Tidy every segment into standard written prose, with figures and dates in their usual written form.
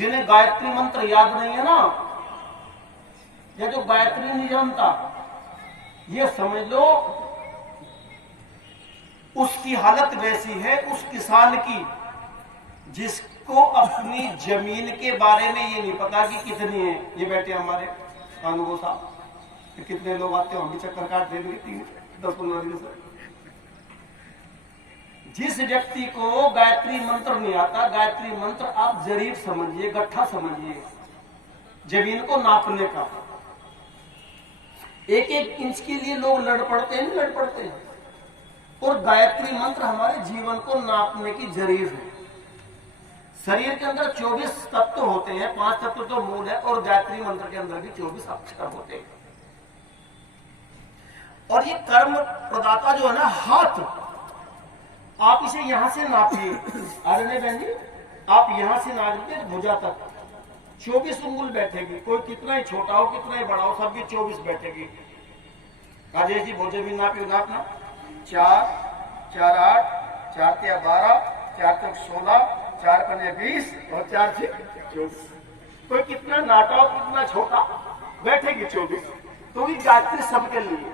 जिन्हें गायत्री मंत्र याद नहीं है ना, या जो गायत्री नहीं जानता, ये समझ लो उसकी हालत वैसी है उस किसान की जिसको अपनी जमीन के बारे में ये नहीं पता कि कितनी है। ये बैठे हमारे कानूगो साहब, कितने लोग आते हो, हम भी चक्कर काट देंगे 10-15 दिन से। जिस व्यक्ति को गायत्री मंत्र नहीं आता, गायत्री मंत्र आप जरीब समझिए, गट्ठा समझिए, जमीन को नापने का। एक एक इंच के लिए लोग लड़ पड़ते हैं, नहीं लड़ पड़ते हैं। और गायत्री मंत्र हमारे जीवन को नापने की जरीब है। शरीर के अंदर 24 तत्व होते हैं, 5 तत्व तो मूल है, और गायत्री मंत्र के अंदर भी 24 अक्षर होते हैं। और ये कर्म प्रदाता जो है ना, हाथ, आप इसे यहां से नापिए। अरे नहीं बहन जी, आप यहां से नापिए भुजा तक 24 उंगल बैठेगी। कोई कितना ही छोटा हो, कितना ही बड़ा हो, सबकी 24 बैठेगी। राजेश जी भोजे भी नापियो, नापना 4, 4, 8, 4 तिया 12, 4 चौक 16, 4 पन्ने 20 और 4 छः 24। कोई कितना नाटा हो, कितना छोटा, बैठेगी 24। तो ये गायत्री सबके लिए।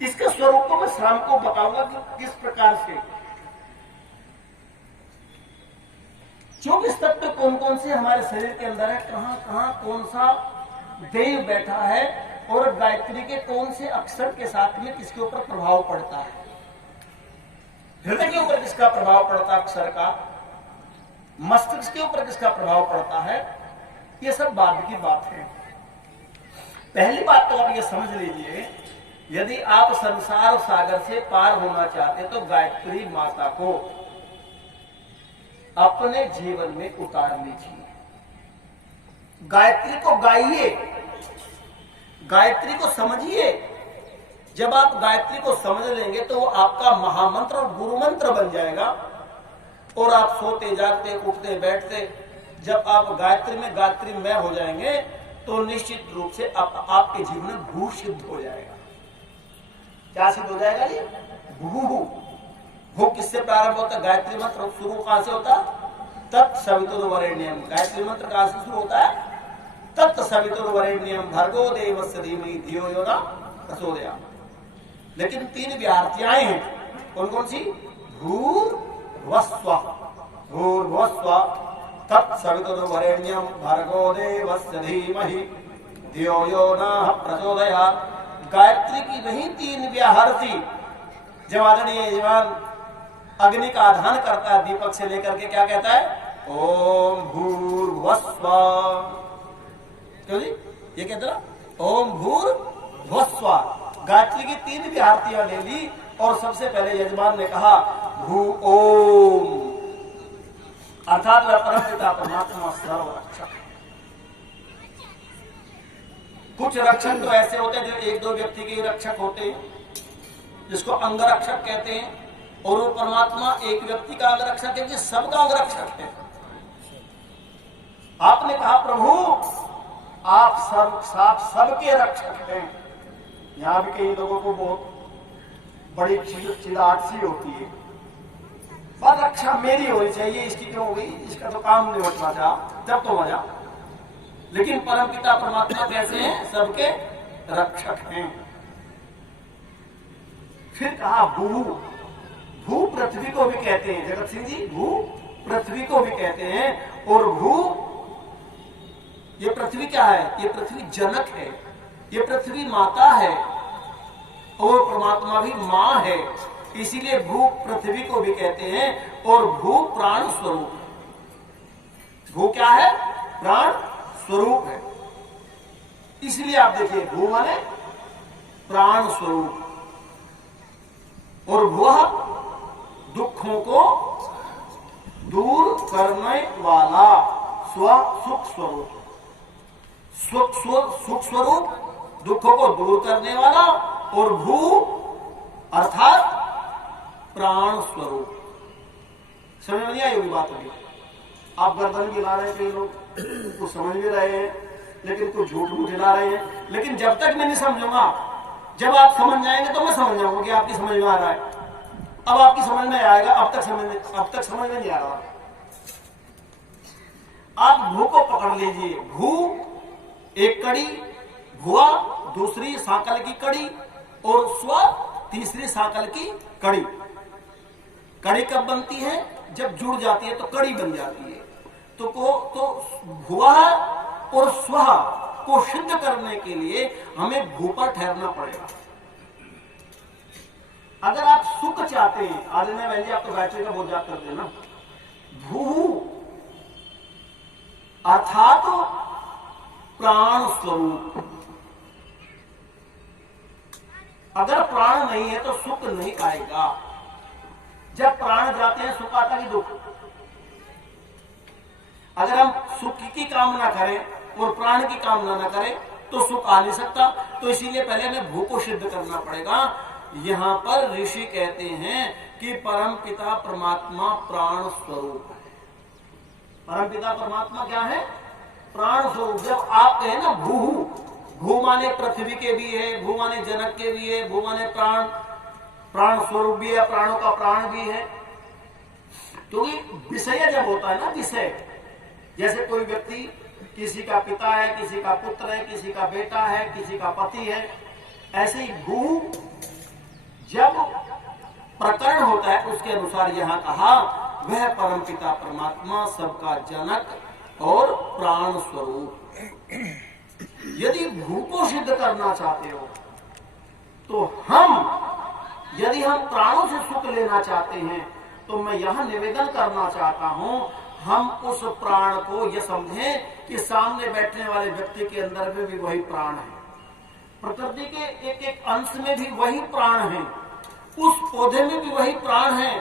इसके स्वरूप को मैं शाम को बताऊंगा कि किस प्रकार से 24 तत्व कौन कौन से हमारे शरीर के अंदर है, कहां कहां कौन सा देव बैठा है, और गायत्री के कौन से अक्षर के साथ में किसके ऊपर प्रभाव पड़ता है, हृदय के ऊपर किसका प्रभाव पड़ता है, अक्षर का, मस्तिष्क के ऊपर किसका प्रभाव पड़ता है। ये सब बाद की बात है। पहली बात तो आप ये समझ लीजिए, यदि आप संसार सागर से पार होना चाहते तो गायत्री माता को अपने जीवन में उतार लीजिए। गायत्री को गाइए, गायत्री को समझिए। जब आप गायत्री को समझ लेंगे तो वो आपका महामंत्र और गुरु मंत्र बन जाएगा। और आप सोते जागते उठते बैठते जब आप गायत्री में गायत्रीमय हो जाएंगे तो निश्चित रूप से आपके जीवन में भू सिद्ध हो जाएगा। क्या सिद्ध हो जाएगा जी? भू किससे प्रारंभ होता है? गायत्री मंत्र शुरू कहां से होता है? तत्सवितुर्वरेण्यम। गायत्री मंत्र कहां से शुरू होता है? तत्सवितुर्वरेण्यम भर्गो देवस्य धीमहि धियो यो न प्रचोदयात्। लेकिन 3 विहारतियां हैं, कौन कौन सी? भूर्भुवस्व, भूर्भुवस्व तत्सवितुर्वरेण्यम भर्गो देवस्य धीमहि धियो यो न प्रचोदयात्। गायत्री की नहीं 3 व्याहृति। जब आदरणीय यजमान अग्नि का आधान करता है दीपक से लेकर के, क्या कहता है? ओम भूर्भुवस्व। क्यों जी? ये कहता है ओम भूर्भुवस्व। गायत्री की 3 व्याहृतियां ले ली और सबसे पहले यजमान ने कहा भू ओम, अर्थात वह परम पिता परमात्मा सर्वरक्षक। कुछ रक्षक तो ऐसे होते हैं जो 1-2 व्यक्ति के रक्षक होते हैं, जिसको अंगरक्षक कहते हैं, और वो परमात्मा एक व्यक्ति का अंगरक्षक है, सबका अंगरक्षक है। आपने कहा प्रभु आप सबके रक्षक हैं। यहां भी कई लोगों को बहुत बड़ी चिड़ाहट सी होती है, पर रक्षा मेरी होनी चाहिए, इसकी क्यों हो गई, इसका तो काम नहीं उठना चाह, जब तो मजा। लेकिन परमपिता परमात्मा कैसे हैं? सबके रक्षक हैं। फिर कहा भू, भू पृथ्वी को भी कहते हैं। जगत सिंह जी, भू पृथ्वी को भी कहते हैं। और भू, ये पृथ्वी क्या है? ये पृथ्वी जनक है, ये पृथ्वी माता है, और परमात्मा भी मां है, इसीलिए भू पृथ्वी को भी कहते हैं। और भू प्राण स्वरूप, भू क्या है? प्राण स्वरूप है। इसलिए आप देखिए भू माने प्राण स्वरूप, और वह दुखों को दूर करने वाला सुख स्वरूप, सुख स्वरूप, दुखों को दूर करने वाला, और भू अर्थात प्राण स्वरूप। समझ में नहीं आई होगी बात होगी। आप गर्दन गिला रहे हैं, कई लोग कुछ समझ भी रहे हैं, लेकिन कुछ झूठ मूठ हिला रहे हैं। लेकिन जब तक मैं नहीं समझूंगा, जब आप समझ जाएंगे तो मैं समझ जाऊंगा कि आपकी समझ में आ रहा है। अब आपकी समझ में आएगा, अब तक समझ में नहीं आ रहा। आप भू को पकड़ लीजिए। भू एक कड़ी, भुआ दूसरी सांकल की कड़ी और स्व तीसरी सांकल की कड़ी। कड़ी कब बनती है? जब जुड़ जाती है तो कड़ी बन जाती है। तो भुआ और स्व को सिद्ध करने के लिए हमें भू पर ठहरना पड़ेगा। अगर आप सुख चाहते हैं, आज मैं वैसे आपको गायत्री का बहुत याद करते हैं ना, भू अर्थात प्राण स्वरूप। अगर प्राण नहीं है तो सुख नहीं आएगा। जब प्राण जाते हैं सुख आता कि दुख? अगर हम सुख की कामना करें और प्राण की कामना ना करें तो सुख आ नहीं सकता। तो इसीलिए पहले हमें भू को सिद्ध करना पड़ेगा। यहां पर ऋषि कहते हैं कि परम पिता परमात्मा प्राण स्वरूप है। परम पिता परमात्मा क्या है? प्राण स्वरूप। जब आप कहें ना भू, भू माने पृथ्वी के भी है, भू माने जनक के भी है, भू माने प्राण, प्राण स्वरूप भी है, प्राणों का प्राण भी है। क्योंकि विषय जब होता है ना, विषय, जैसे कोई व्यक्ति किसी का पिता है, किसी का पुत्र है, किसी का बेटा है, किसी का पति है, ऐसे ही भू जब प्रकरण होता है उसके अनुसार यहां कहा वह परम पिता परमात्मा सबका जनक और प्राण स्वरूप। यदि भू को सिद्ध करना चाहते हो तो यदि हम प्राणों से सुख लेना चाहते हैं तो मैं यहां निवेदन करना चाहता हूं, हम उस प्राण को यह समझें कि सामने बैठने वाले व्यक्ति के अंदर में भी वही प्राण है, प्रकृति के एक एक अंश में भी वही प्राण है, उस पौधे में भी वही प्राण है,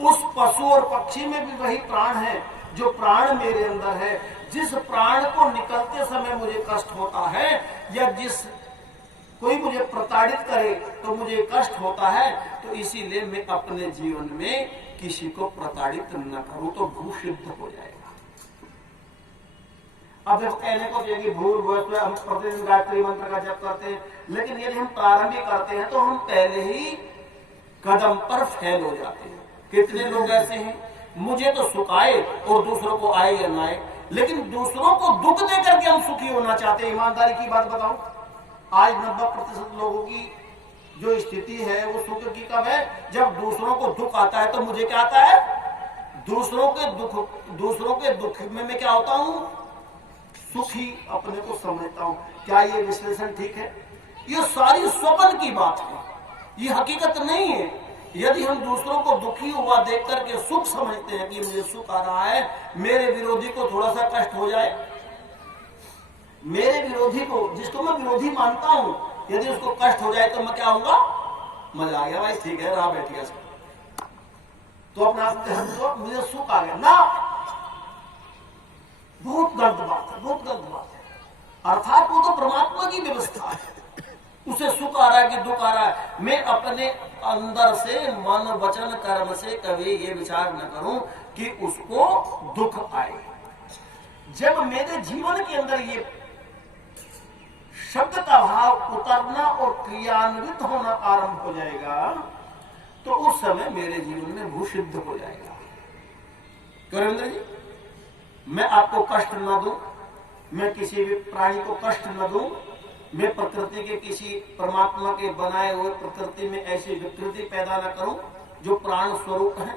उस पशु और पक्षी में भी वही प्राण है। जो प्राण मेरे अंदर है, जिस प्राण को निकलते समय मुझे कष्ट होता है या जिस कोई मुझे प्रताड़ित करे तो मुझे कष्ट होता है, तो इसीलिए मैं अपने जीवन में किसी को प्रताड़ित न करूं तो भू सिद्ध हो जाएगा। अब जब कहने को चाहिए भूर्भुवः हम प्रतिदिन गायत्री मंत्र का जप करते हैं, लेकिन यदि हम प्रारंभिक करते हैं तो हम पहले ही कदम पर फेल हो जाते हैं। कितने लोग ऐसे हैं, मुझे तो सुख आए और दूसरों को आए या ना आए, लेकिन दूसरों को दुख दे करके हम सुखी होना चाहते हैं। ईमानदारी की बात बताओ, आज 90% लोगों की जो स्थिति है वो सुख की कब है? जब दूसरों को दुख आता है। तो मुझे क्या आता है? दूसरों के दुख में मैं क्या होता हूं? सुखी अपने को समझता हूं। क्या ये विश्लेषण ठीक है? ये सारी स्वप्न की बात है, ये हकीकत नहीं है। यदि हम दूसरों को दुखी हुआ देख करके सुख समझते हैं कि मुझे सुख आ रहा है, मेरे विरोधी को थोड़ा सा कष्ट हो जाए, मेरे विरोधी को, जिसको मैं विरोधी मानता हूं, यदि उसको कष्ट हो जाए तो मैं क्या होऊंगा? मजा आ गया भाई, ठीक है, रहा बैठ गया, तो अपने आप को मुझे सुख आ गया ना। बहुत गलत बात है, बहुत गलत बात है। अर्थात वो तो परमात्मा की व्यवस्था है, उसे सुख आ रहा है कि दुख आ रहा है, मैं अपने अंदर से मन वचन कर्म से कभी ये विचार न करूं कि उसको दुख आए। जब मेरे जीवन के अंदर ये शब्द का भाव उतरना और क्रियान्वित होना आरंभ हो जाएगा तो उस समय मेरे जीवन में भू सिद्ध हो जाएगा। रविंद्र जी, मैं आपको कष्ट न दूं, मैं किसी भी प्राणी को कष्ट न दूं, मैं प्रकृति के किसी परमात्मा के बनाए हुए प्रकृति में ऐसी विकृति पैदा न करूं जो प्राण स्वरूप है,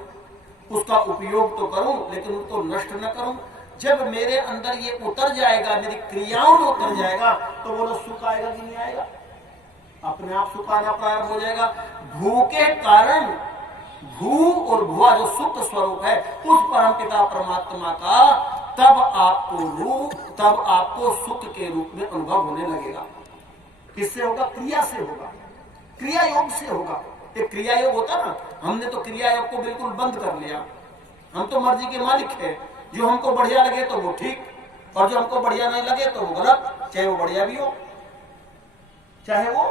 उसका उपयोग तो करूं लेकिन उनको नष्ट न करूं। जब मेरे अंदर ये उतर जाएगा, मेरी क्रियाओं में उतर जाएगा, तो बोलो सुख आएगा कि नहीं आएगा? अपने आप सुख आना प्रारंभ हो जाएगा। भू के कारण, भू और भुआ जो सुख स्वरूप है उस परमपिता परमात्मा का तब आपको सुख के रूप में अनुभव होने लगेगा। किससे होगा? क्रिया से होगा, क्रिया योग से होगा। एक क्रिया योग होता ना, हमने तो क्रिया योग को बिल्कुल बंद कर लिया। हम तो मर्जी के मालिक है, जो हमको बढ़िया लगे तो वो ठीक, और जो हमको बढ़िया नहीं लगे तो वो गलत, चाहे वो बढ़िया भी हो, चाहे वो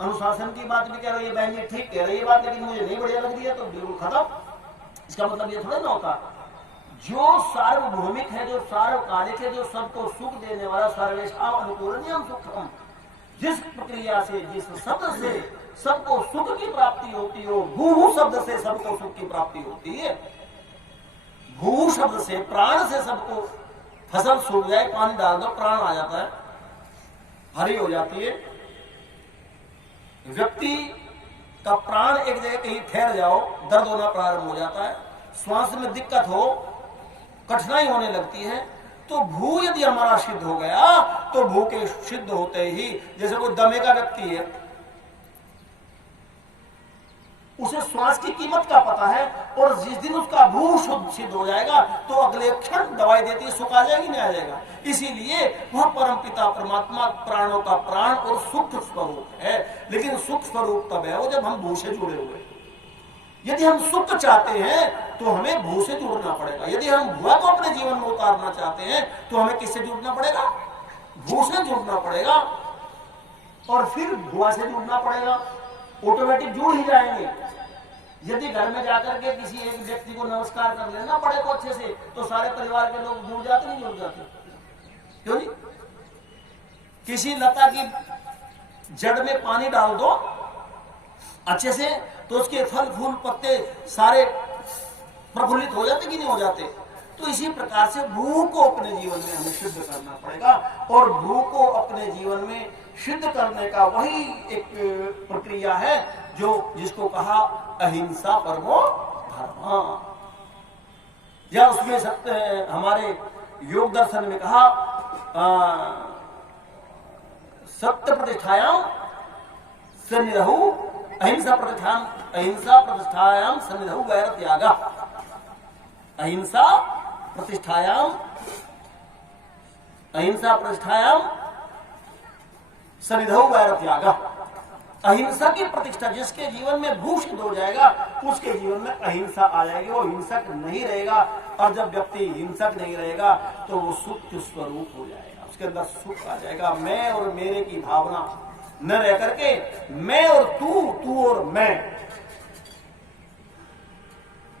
अनुशासन की बात भी कह रही है, बहन जी ठीक कह रही है बात, लेकिन मुझे नहीं बढ़िया लग रही है तो बिल्कुल खत्म। इसका मतलब ये थोड़ा ना होता, जो सार्वभौमिक है, जो सार्वकालिक है, जो सबको सुख देने वाला, सर्वेषां अनुकूलनीयं सुखम, जिस प्रक्रिया से, जिस शब्द से सबको सुख की प्राप्ति होती हो, भू शब्द से सबको सुख की प्राप्ति होती है। भू शब्द से, प्राण से सबको फसल सूख जाए, पानी डाल दो, प्राण आ जाता है, हरी हो जाती है। व्यक्ति का प्राण एक जगह कहीं ठहर जाओ, दर्द होना प्रारंभ हो जाता है, श्वास में दिक्कत हो, कठिनाई होने लगती है। तो भू यदि हमारा सिद्ध हो गया तो भू के सिद्ध होते ही, जैसे कोई दमे का व्यक्ति है, उसे श्वास की कीमत का पता है, और जिस दिन उसका भू शुद्ध सिद्ध हो जाएगा तो अगले क्षण दवाई देती है, सुख आ जाएगी, नहीं आ जाएगा। इसीलिए वह परमपिता परमात्मा प्राणों का प्राण और सुख स्वरूप है। लेकिन सुख स्वरूप तब है वो जब हम भू से जुड़े हुए। यदि हम सुख चाहते हैं तो हमें भू से जुड़ना पड़ेगा। यदि हम भुआ को अपने जीवन में उतारना चाहते हैं तो हमें किससे जुड़ना पड़ेगा? भू से जुड़ना पड़ेगा, और फिर भुआ से जुड़ना पड़ेगा। ऑटोमेटिक जुड़ ही जाएंगे। यदि घर में जाकर के किसी एक व्यक्ति को नमस्कार कर लेना पड़े को अच्छे से, तो सारे परिवार के लोग जुड़ जाते, नहीं जुड़ जाते? क्यों नहीं? किसी लता की जड़ में पानी डाल दो अच्छे से, तो उसके फल फूल पत्ते सारे प्रफुल्लित हो जाते कि नहीं हो जाते? तो इसी प्रकार से भू को अपने जीवन में हमें सिद्ध करना पड़ेगा, और भू को अपने जीवन में सिद्ध करने का वही एक प्रक्रिया है जो जिसको कहा अहिंसा परमो धर्म। या उसमें सत्य हमारे योग दर्शन में कहा सत्य प्रतिष्ठायाम सन्निधौ अहिंसा प्रतिष्ठायाम सन्निधौ वैर त्यागा। अहिंसा प्रतिष्ठायाम सन्निधौ वैर त्यागा। अहिंसा की प्रतिष्ठा, जिसके जीवन में भू सिद्ध हो जाएगा उसके जीवन में अहिंसा आ जाएगी, वो हिंसक नहीं रहेगा। और जब व्यक्ति हिंसक नहीं रहेगा तो वो सुख स्वरूप हो जाएगा, उसके अंदर सुख आ जाएगा। मैं और मेरे की भावना न रह करके मैं और तू और मैं,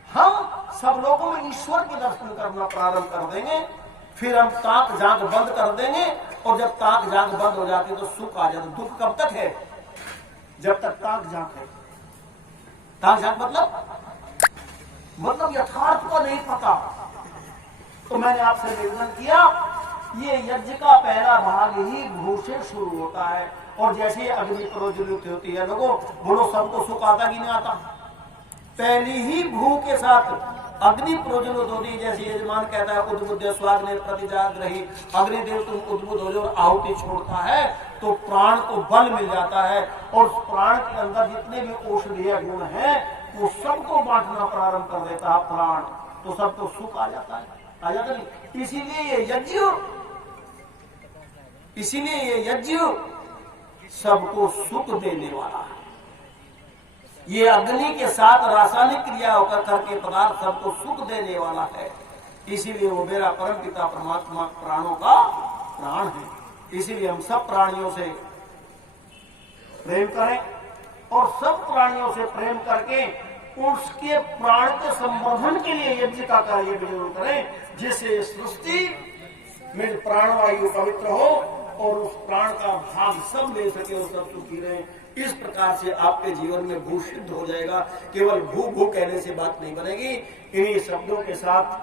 हम सब लोगों में ईश्वर के दर्शन करना प्रारंभ कर देंगे। फिर हम ताक झांक बंद कर देंगे, और जब ताक झांक बंद हो जाती है तो सुख आ जाता है। दुख कब तक है? जब तक ताक झांक है। ताक झांक मतलब यथार्थ को नहीं पता। तो मैंने आपसे निवेदन किया, ये यज्ञ का पहला भाग ही भू से शुरू होता है, और जैसे अग्नि प्रज्वलित होती है, लोगों बोलो सबको सुख आता कि नहीं आता? पहली ही भू के साथ अग्नि प्रज्वलित होती है। जैसे यजमान कहता है उद्बुद्ध स्वाग्ने प्रतिजाग्रही, अग्निदेव तुम उद्बुद्ध हो जाओ, आहुति छोड़ता है तो प्राण को बल मिल जाता है, और प्राण के अंदर जितने भी औषधीय गुण हैं वो सबको बांटना प्रारंभ कर देता है प्राण, तो सबको सुख आ जाता है, आ जाता नहीं? इसीलिए ये यज्ञ सबको सुख देने वाला है। ये अग्नि के साथ रासायनिक क्रिया होकर करके पदार्थ सबको सुख देने वाला है। इसीलिए वो मेरा परम पिता परमात्मा प्राणों का प्राण है। इसीलिए हम सब प्राणियों से प्रेम करें, और सब प्राणियों से प्रेम करके उसके प्राण के संवर्धन के लिए यज्ञ का कार्य भी जरूर करें, जिससे सृष्टि में प्राणवायु पवित्र हो और उस प्राण का भाग सब ले सके और सब सुखी रहे। इस प्रकार से आपके जीवन में भू सिद्ध हो जाएगा। केवल भू भू कहने से बात नहीं बनेगी, इन्हीं शब्दों के साथ